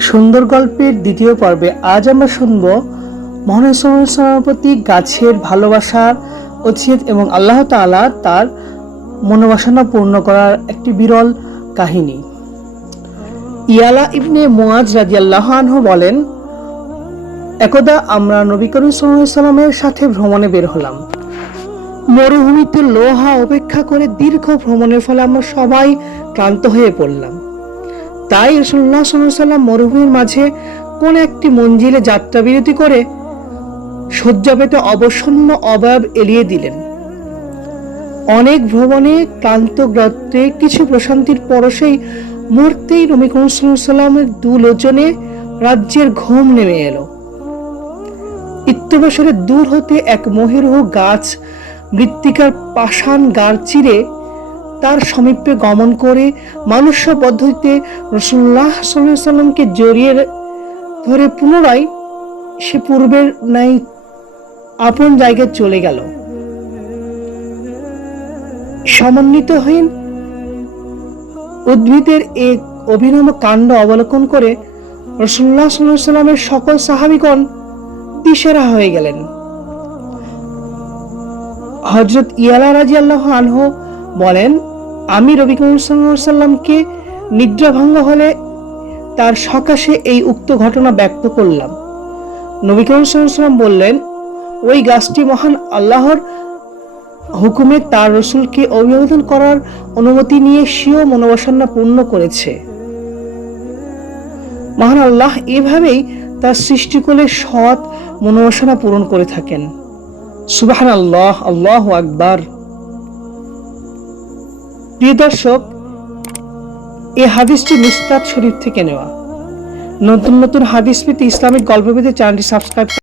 সুন্দর গল্পের দ্বিতীয় পর্বে আজ আমরা শুনব মহানসমের প্রতি গাছের ভালোবাসার অচিত এবং আল্লাহ তাআলা তার মনোবাসনা পূর্ণ করার একটি বিরল কাহিনী। ইয়ালা ইবনে মুয়াজ রাজিয়াল্লাহ আনহু বলেন, একদা আমরা নবী করিম সাল্লামের সাথে ভ্রমণে বের হলাম। মরুভূমিতে লোহা অপেক্ষা করে দীর্ঘ ভ্রমণের ফলে আমরা সবাই ক্লান্ত হয়ে পড়লাম। তাই রসুল্লাহ সাল্লাম মরুভূমির মাঝে কোন একটি মঞ্জিলে যাত্রা বিরতি করে শয্যা পেতে অবসন্ন অবয়ব এলিয়ে দিলেন। অনেক ভ্রমণে ক্লান্ত গ্রত্রে কিছু প্রশান্তির পরশেই মুহূর্তেই নবী সাল্লামের দু লোচনে রাজ্যের ঘুম নেমে এলো। ইত্যবসরে দূর হতে এক মহিরুহ গাছ মৃত্তিকার পাষাণ গার চিরে তার সমীপে গমন করে মানুষ পদ্ধতিতে রসুল্লাহ সাল্লামকে জড়িয়ে ধরে পুনরায় সে পূর্বের নাই আপন জায়গায় চলে গেল। সমন্বিতহীন উদ্ভিদের এক অভিনব কাণ্ড অবলোকন করে রসুল্লাহ সাল্লামের সকল সাহাবিগণ দিশেরা হয়ে গেলেন। হজরত ইয়ালা রাজি আল্লাহ আনহ বলেন আমি রবি সাল্লামকে নিদ্রাভঙ্গ হলে তার সকাশে এই উক্ত ঘটনা ব্যক্ত করলাম। নবী করিম সাল্লাম বললেন, ওই গাছটি মহান আল্লাহর হুকুমে তার রসুলকে অভিবাদন করার অনুমতি নিয়ে স্বীয় মনোবাসনা পূর্ণ করেছে। মহান আল্লাহ এভাবেই তার সৃষ্টিকলে সৎ মনোবাসনা পূরণ করে থাকেন। সুবাহান আল্লাহ আল্লাহ আকবার। প্রিয় দর্শক, এই হাদিসটি মিসকাত শরীফ থেকে নেওয়া। নতুন নতুন হাদিস পেতে ইসলামিক গল্প পেতে চ্যানেলটি সাবস্ক্রাইব